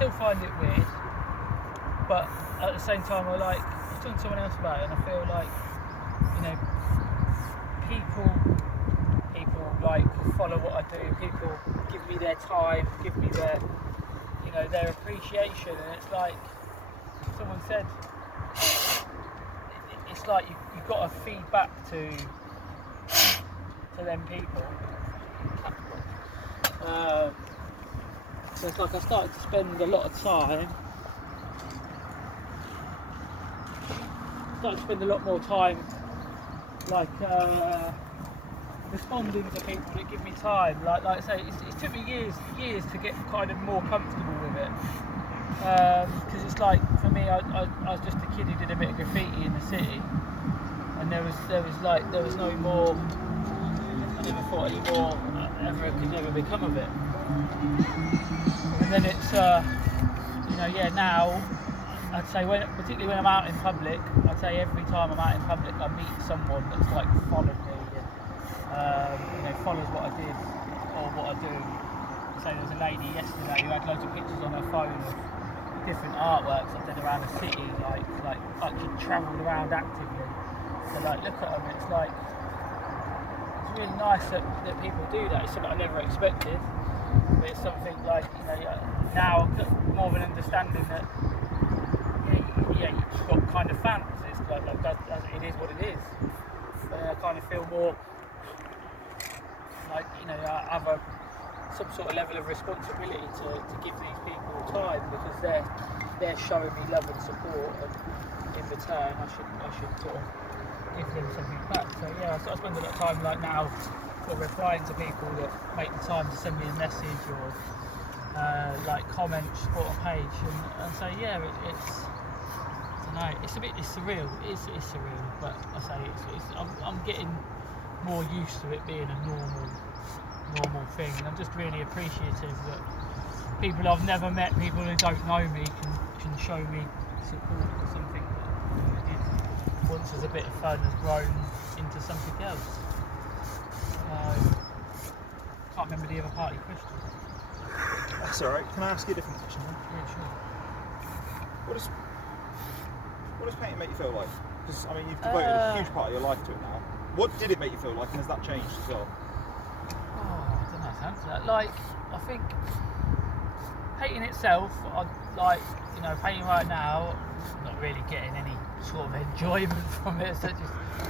still find it weird, but at the same time I was talking to someone else about it, and I feel like, you know, people like follow what I do, people give me their time, give me their, you know, their appreciation, and it's like someone said, it's like you've got to feed back to them people. So it's like I started to spend a lot of time, more time like responding to people that give me time. Like I say, it took me years to get kind of more comfortable with it. Because it's like, for me, I was just a kid who did a bit of graffiti in the city, and there was no more. I never thought any more could ever become of it. And then it's you know, yeah, now I'd say particularly when I'm out in public, I'd say every time I'm out in public I meet someone that's like followed me and you know, follows what I did or what I do. So there was a lady yesterday who had loads of pictures on her phone of different artworks I did around the city, like she travelled around actively. So like, look at them, it's like, it's really nice that people do that. It's something I never expected, but it's something like, you know, now I've got more of an understanding that, yeah, you've got kind of fans. It's like it is what it is. But I kind of feel more like, you know, I have some sort of level of responsibility to give these people time, because they're showing me love and support, and in return I should sort of give them something back. So yeah, I spend a lot of time like now sort of replying to people that make the time to send me a message or like comment, support a page, and so yeah, it's I don't know, it's surreal. It's surreal, but I say I'm getting more used to it being a normal thing, and I'm just really appreciative that people I've never met, people who don't know me, can show me support for something that I did once as a bit of fun has grown into something else. Can't remember the other part of your question. That's alright. Can I ask you a different question then? Yeah, sure. What does painting make you feel like? Because I mean, you've devoted a huge part of your life to it now. What did it make you feel like, and has that changed as well? I don't know how to answer that. Like, I think painting itself, I like, you know, painting right now, I'm not really getting any sort of enjoyment from it. So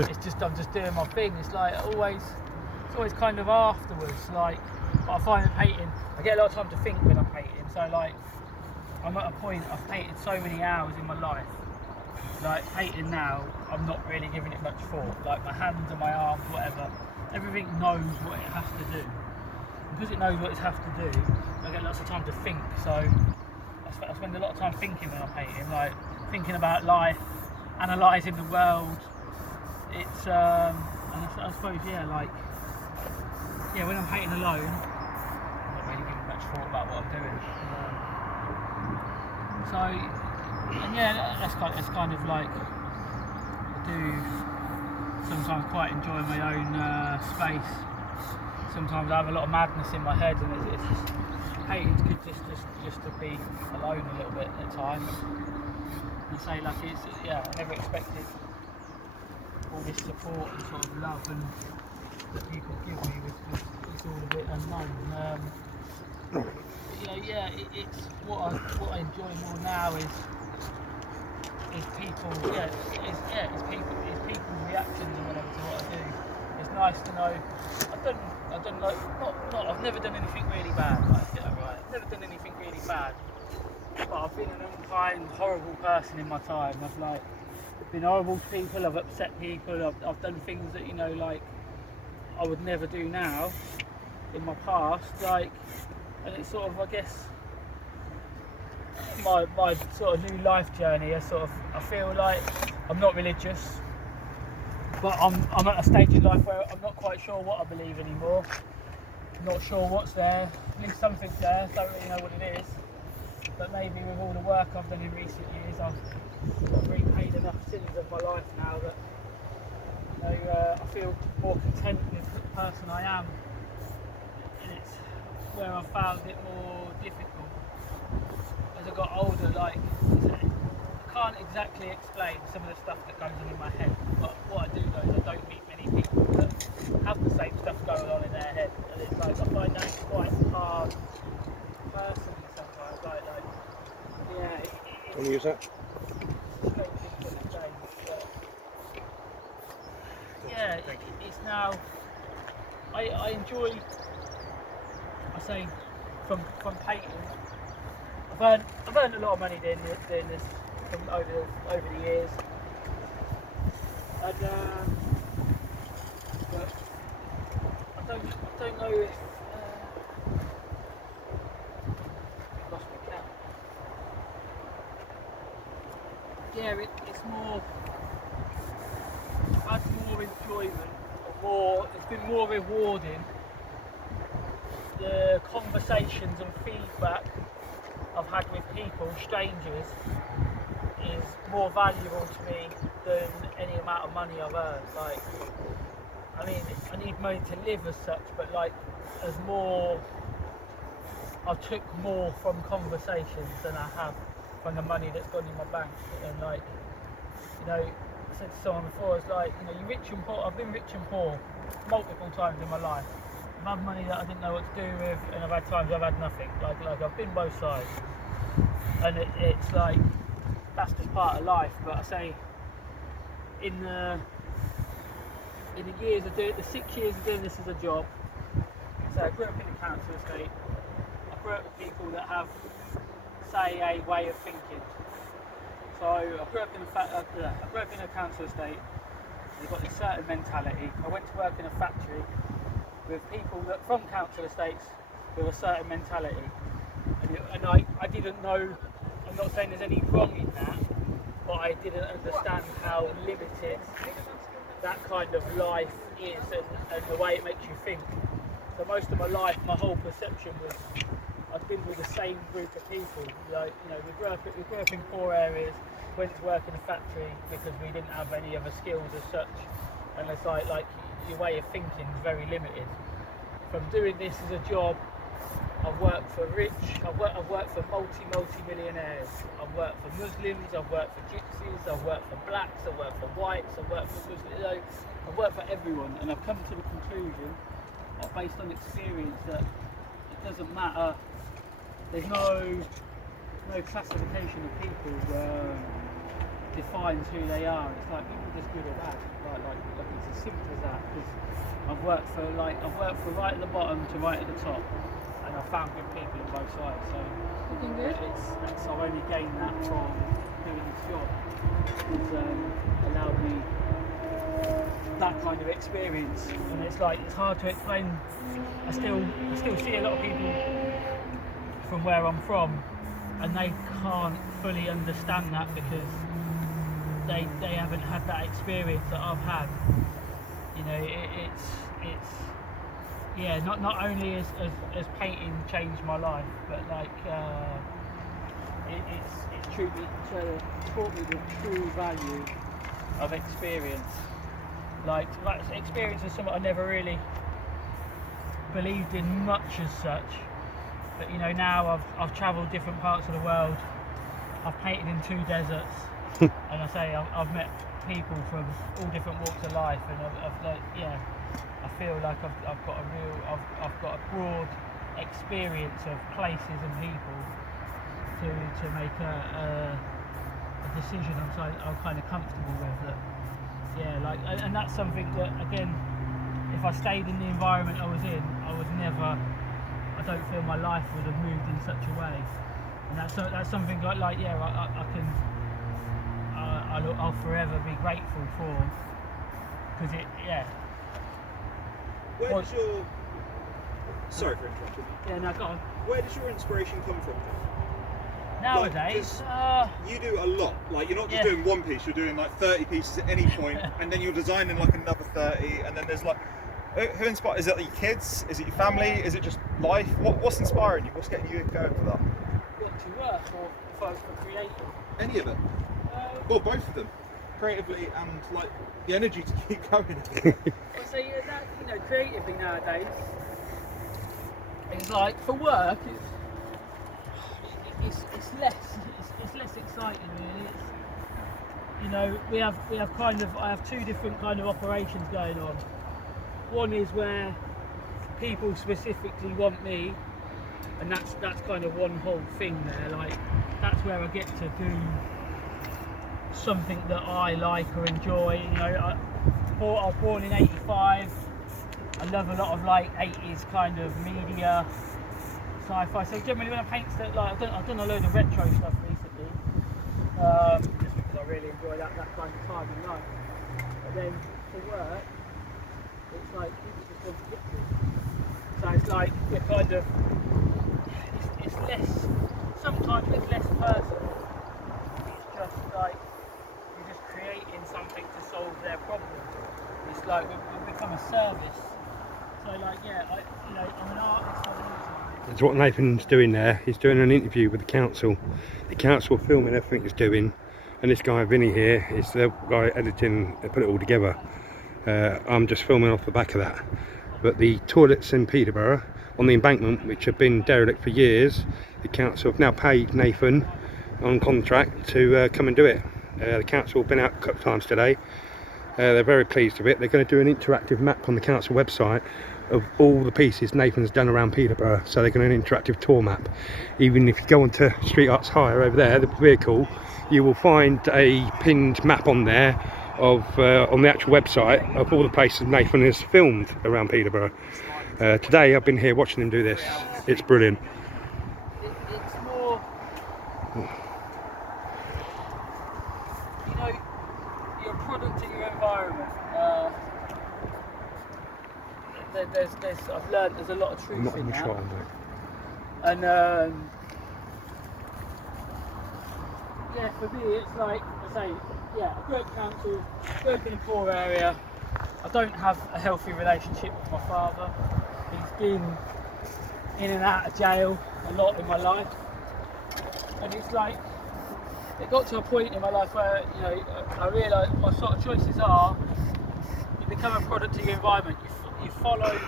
it's just I'm just doing my thing. It's like it's always kind of afterwards. Like, I find that painting, I get a lot of time to think when I'm painting. So like, I'm at a point, I've painted so many hours in my life. Like, painting now, I'm not really giving it much thought. Like, my hands and my arms, whatever, everything knows what it has to do. Because it knows what it has to do, I get lots of time to think. So I spend a lot of time thinking when I'm painting, like thinking about life, analysing the world. It's and I suppose, yeah, like, yeah, when I'm painting alone, I'm not really giving much thought about what I'm doing. So, and yeah, it's kind of like, I do sometimes quite enjoy my own space. Sometimes I have a lot of madness in my head, and it's just, painting's good just to be alone a little bit at times. And say, like, it's, yeah, I never expected all this support and sort of love and that people give me. It's all a bit unknown. It's what I enjoy more now is people. It's people's reactions and whatever to what I do. It's nice to know. I've done like I've never done anything really bad. Like, get that right. I've never done anything really bad. But I've been an unkind, horrible person in my time. I've like been horrible to people. I've upset people. I've done things that, you know, like, I would never do now in my past. Like, and it's sort of, I guess, my sort of new life journey. I feel like I'm not religious, but I'm at a stage in life where I'm not quite sure what I believe anymore. Not sure what's there. At least something's there. Don't really know what it is. But maybe with all the work I've done in recent years, I've repaid enough sins of my life now that, you know, I feel more content with the person I am. And it's where I've found it more difficult. As can't exactly explain some of the stuff that goes on in my head, but what I do know is I don't meet many people that have the same stuff going on in their head, and it's like I find that quite hard personally sometimes. Yeah, Can you use that? strange thing to say, but yeah, it's now. I enjoy. I say from painting. I've earned a lot of money doing this from over the years, and but I don't know if I've lost my cat. Yeah, it's more. I've had more enjoyment, it's been more rewarding. The conversations and feedback I've had with people, strangers, is more valuable to me than any amount of money I've earned. Like, I mean, I need money to live as such, but like, as more, I took more from conversations than I have from the money that's gone in my bank. And like, you know, I said to someone before, it's like, you know, you're rich and poor. I've been rich and poor multiple times in my life. I've had money that I didn't know what to do with, and I've had times I've had nothing. Like I've been both sides, and it's like that's just part of life. But I say, in the years of doing the 6 years of doing this as a job, so I grew up in a council estate. I grew up with people that have, say, a way of thinking. So I grew up in a council estate. They've got this certain mentality. I went to work in a factory with people that from council estates with a certain mentality, and I didn't know. I'm not saying there's any wrong in that, but I didn't understand how limited that kind of life is and the way it makes you think. So most of my life, my whole perception was I've been with the same group of people. Like, you know, we grew up in poor areas, went to work in a factory because we didn't have any other skills as such, and it's like your way of thinking is very limited. From doing this as a job, I've worked for I've worked for multi-millionaires. I've worked for Muslims, I've worked for gypsies, I've worked for blacks, I've worked for whites, I've worked for Muslims, I've worked for everyone, and I've come to the conclusion, based on experience, that it doesn't matter. There's no classification of people defines who they are. It's like people are just good or bad. Like it's as simple as that. Because I've worked for right at the bottom to right at the top, and I've found good people on both sides. So Looking good. I've only gained that from doing this job. It's allowed me that kind of experience, and it's hard to explain. I still see a lot of people from where I'm from, and they can't fully understand that because they haven't had that experience that I've had. You know, it's yeah. Not only has painting changed my life, but like it's truly taught me the true value of experience. Like experience is something I never really believed in much as such. But you know, now I've travelled different parts of the world. I've painted in 2 deserts, and I've met people from all different walks of life, and I feel like I've got a broad experience of places and people to make a decision I'm kind of comfortable with. That, yeah, like, and that's something that, again, if I stayed in the environment I was in, I don't feel my life would have moved in such a way. And that's something I'll forever be grateful for, because Where does your... Sorry for interrupting. Yeah, no, go on. Where does your inspiration come from? Nowadays, you do a lot. Like, you're not just doing one piece, you're doing like 30 pieces at any point, and then you're designing like another 30, and then there's like... Who inspires? Is it your kids? Is it your family? Is it just life? What's inspiring you? What's getting you going for that? What, to work or for creating? Any of it? Or both of them? Creatively and like the energy to keep going. So creatively nowadays, it's like for work, it's less exciting really. you know, we have kind of, I have two different kind of operations going on. One is where people specifically want me, and that's kind of one whole thing there. Like, that's where I get to do something that I like or enjoy. You know, I was born in '85. I love a lot of like 80s kind of media, sci-fi. So generally when I paint stuff, like I've done a load of retro stuff recently, just because I really enjoy that kind of time in life. But then for work, it's like people just want to get to it. So it's like we're kind of, it's less, sometimes it's less personal. It's just like you're just creating something to solve their problem. It's like we've become a service. So like, yeah, I'm an artist. That's what Nathan's doing there. He's doing an interview with the council. The council are filming everything he's doing, and this guy Vinny here is the guy editing and put it all together. I'm just filming off the back of that. But the toilets in Peterborough on the embankment, which have been derelict for years, the council have now paid Nathan on contract to come and do it. The council have been out a couple of times today. They're very pleased with it. They're going to do an interactive map on the council website of all the pieces Nathan's done around Peterborough, so they're going to an interactive tour map. Even if you go onto Street Arts Hire over there, the vehicle, you will find a pinned map on there of on the actual website of all the places Nathan has filmed around Peterborough. Today I've been here watching him do this. It's brilliant. It's more, you know, you're a product of your environment. I've learned there's a lot of truth in that. And yeah, for me it's like I say, yeah, a great council, grew up in a poor area. I don't have a healthy relationship with my father. He's been in and out of jail a lot in my life, and it's like it got to a point in my life where, you know, I realised my sort of choices are: you become a product of your environment. You follow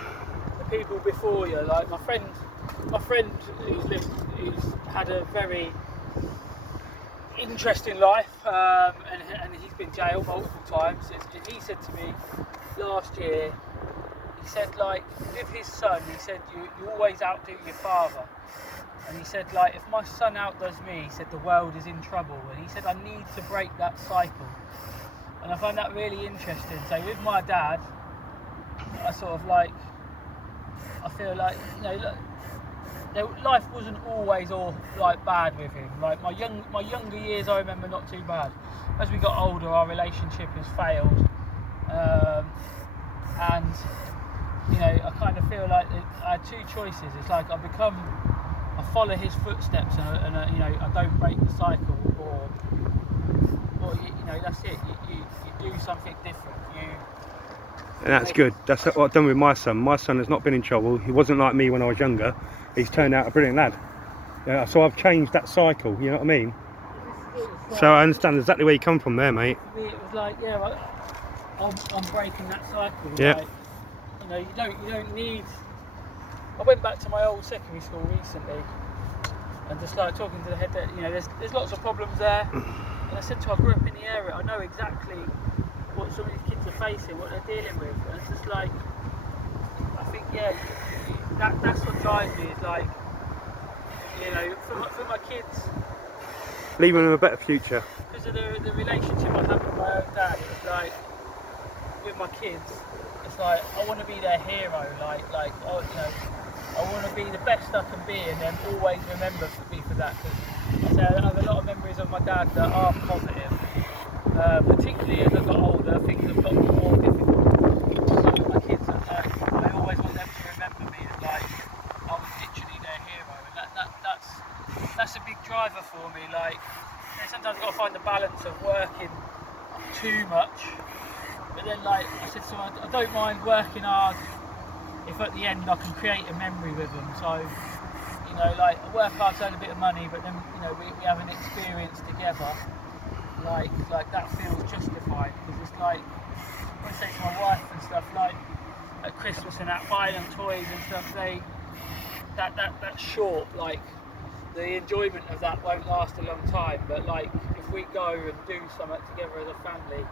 the people before you. Like my friend who's had a very interesting life, and he's been jailed multiple times. And he said to me last year, he said, like, with his son, he said, you always outdo your father. And he said, like, if my son outdoes me, he said, the world is in trouble. And he said, I need to break that cycle. And I find that really interesting. So with my dad, I sort of like, I feel like, you know, life wasn't always all like bad with him. Like my younger years, I remember not too bad. As we got older, our relationship has failed, and you know, I kind of feel like I had two choices. It's like I follow his footsteps, and you know, I don't break the cycle, or you know, that's it. You do something different. And that's good. That's what I've done with my son. My son has not been in trouble. He wasn't like me when I was younger. He's turned out a brilliant lad. Yeah, so I've changed that cycle, you know what I mean? Like, so I understand exactly where you come from there, mate. For me, it was like, yeah, I'm breaking that cycle. Yeah. Like, you know, you don't need. I went back to my old secondary school recently, and just like talking to the head, you know, there's lots of problems there. And I said to her, I grew up in the area. I know exactly what some of these kids are facing, what they're dealing with. And it's just like, I think, yeah, that's what drives me. Is like, you know, for my kids, leaving them a better future. because of the relationship I have with my own dad. It's like, with my kids, it's like I want to be their hero. Like, oh, you know, I want to be the best I can be, and then always remember me for that. Because I have a lot of memories of my dad that are positive. Particularly as I got older, things have got more difficult. So with my kids, I always want them to remember me as like I was literally their hero, and that's a big driver for me. Like, you know, sometimes I've got to find the balance of working too much, but then, like I said, so I don't mind working hard if at the end I can create a memory with them. So, you know, like I work hard to earn a bit of money, but then, you know, we have an experience together. Like that feels justified, because it's like, I say to my wife and stuff, like at Christmas and that, buying them toys and stuff, that's short. Like the enjoyment of that won't last a long time, but like if we go and do something together as a family,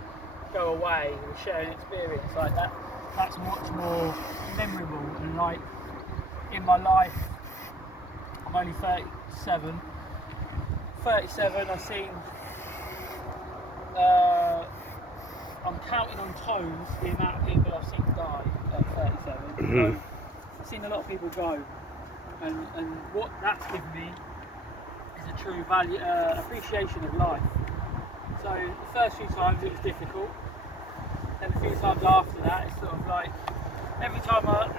go away and share an experience like that, that's much more memorable. And like in my life, I'm only 37, I've seen, I'm counting on toes the amount of people I've seen die at 37. So I've seen a lot of people go, and what that's given me is a true value, appreciation of life. So the first few times it was difficult, and a few times after that it's sort of like every time I've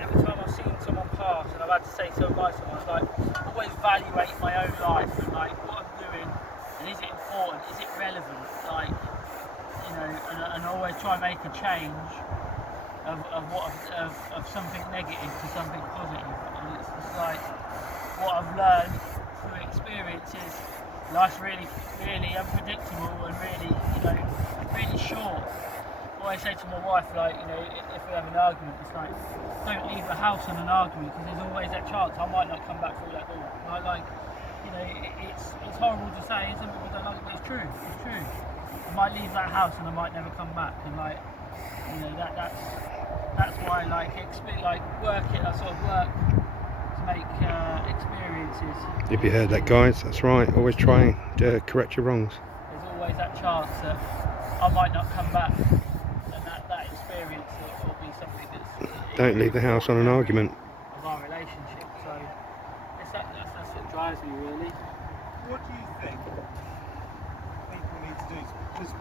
seen someone pass and I've had to say something by someone, it's like I always evaluate my own life and like what I'm doing, and is it important, is it relevant, like, you know, and I always try and make a change of something negative to something positive. And it's just like what I've learned through experiences. Life's really, really unpredictable and really, you know, really short. I always say to my wife, like, you know, if we have an argument, it's like, don't leave the house on an argument, because there's always that chance I might not come back through that door. And I like, you know, it's horrible to say, some people don't like it, but it's true. I might leave that house and I might never come back, and like, you know, that's why I I sort of work to make experiences. If you heard that, guys, that's right. Always try and correct your wrongs. There's always that chance that I might not come back, and that experience will be something that's... Don't leave the house on an argument. ...of our relationship, so that's what drives me, really. What do you think people need to do? Because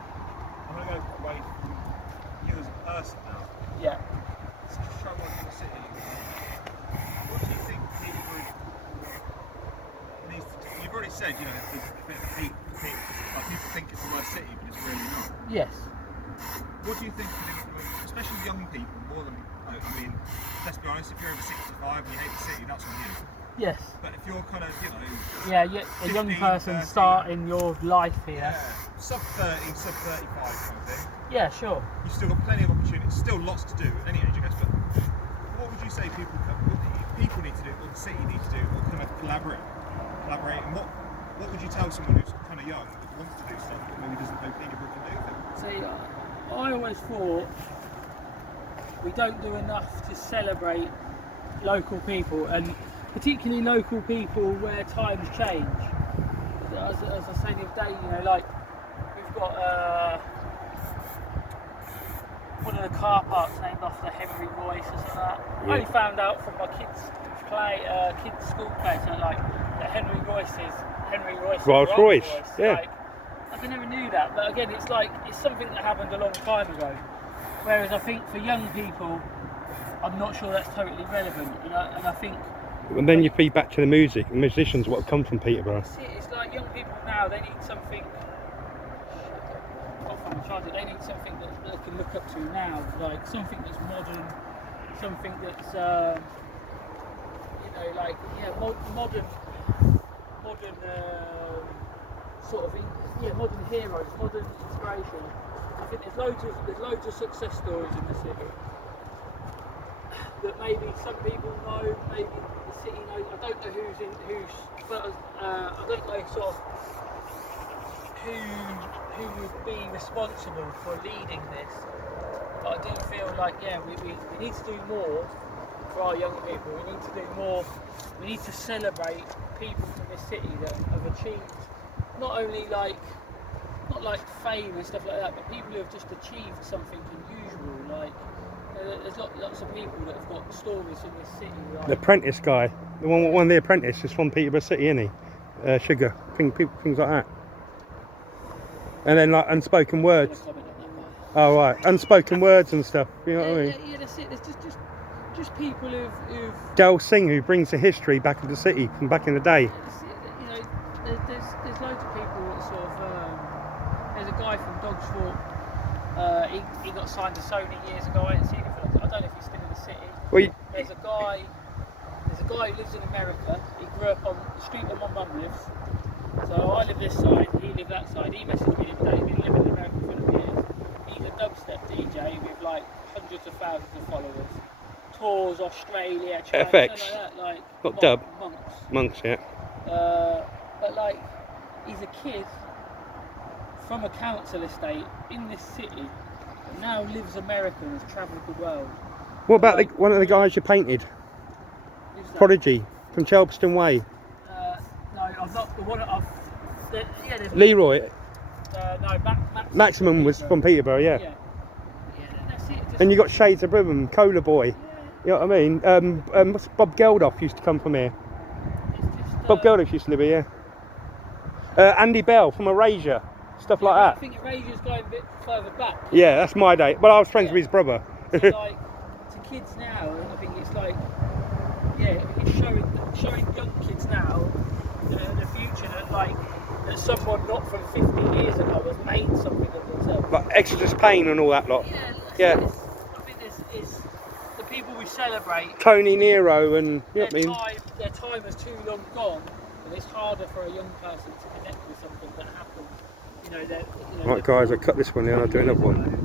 I'm going to go away from you as a person now. Yeah. It's just show us the city. What do you think people needs to do? You've already said, you know, there's a bit of hate for people. Like, people think it's the worst city, but it's really not. Yes. What do you think, especially young people, more than, I mean, let's be honest, if you're over 65 and you hate the city, that's on you. Yes. But if you're kind of, you know... Yeah, a young 15, person 30, starting your life here. Yeah, sub 30, sub 35 kind of thing. Yeah, sure. You've still got plenty of opportunities, still lots to do at any age, I guess, but what would you say people need to do, what the city needs to do, or kind of collaborate, and what would you tell someone who's kind of young that wants to do stuff but maybe doesn't know Peterborough can do things? See, I always thought we don't do enough to celebrate local people, and particularly local people where times change. As I say the other day, you know, like we've got one of the car parks named after Henry Royce or something like that. I only found out from my kids' school play, so like that Henry Royce Rolls Royce. Yeah. Like, I never knew that, but again, it's like it's something that happened a long time ago. Whereas I think for young people, I'm not sure that's totally relevant, and I think. And then you feed back to the music, the musicians, what have come from Peterborough. It's like young people now, they need something. They need something that they can look up to now, like something that's modern, something that's you know, like modern sort of modern heroes, modern inspiration. I think there's loads of success stories in the city that maybe some people know, maybe the city knows. I don't know but I don't know sort of who would be responsible for leading this. But I do feel like we need to do more for our young people. We need to do more. We need to celebrate people from this city that have achieved not only not like fame and stuff like that, but people who have just achieved something unusual. Like there's lots of people that have got stories in this city. Like, The Apprentice guy, the one of the Apprentice is from Peterborough City, isn't he? Sugar, things like that. And then like unspoken words. Oh right, unspoken words and stuff. You know what I mean? Yeah, that's it. There's just people who've. Del Singh, who brings the history back of the city from back in the day. You know, there's loads of people that sort of. There's a guy from Dogsthorpe. He got signed to Sony years ago. I didn't see him for. I don't know if he's still in the city. Well, There's a guy who lives in America. He grew up on the street where my mum lives. So I live this side, he lived that side. He messaged me the other day. He's been living in America for a years. He's a dubstep DJ with like hundreds of thousands of followers. Tours Australia, China, FX. like that. Not dub. Monks. Monks, yeah. But like, he's a kid from a council estate in this city, but now lives America and has travelled the world. What about one of the guys you painted? Who's that? Prodigy from Chelpston Way. No, I've not. The one I've. Yeah, there's. Leroy. No, Maximum was from Peterborough, yeah. Yeah, that's it. Just, And you got Shades of Rhythm, Cola Boy. yeah, You know what I mean? What's Bob Geldof used to come from here. it's just, Bob Geldof used to live here, yeah. Andy Bell from Erasure, stuff like I that. think Erasure's going a bit further back. Yeah, that's my day. Well, I was friends with his brother. So like, to kids now, I think it's like, yeah, it's showing young kids now the future that like that someone not from 50 years ago has made something of themselves. Like Exodus Payne and all that lot. Yeah. Yeah. I think it's the people we celebrate. Tony Nero and you know what I mean? Their time is too long gone, and it's harder for a young person to connect with something that happened. You know, Right guys, I cut this one down, I'll do another one.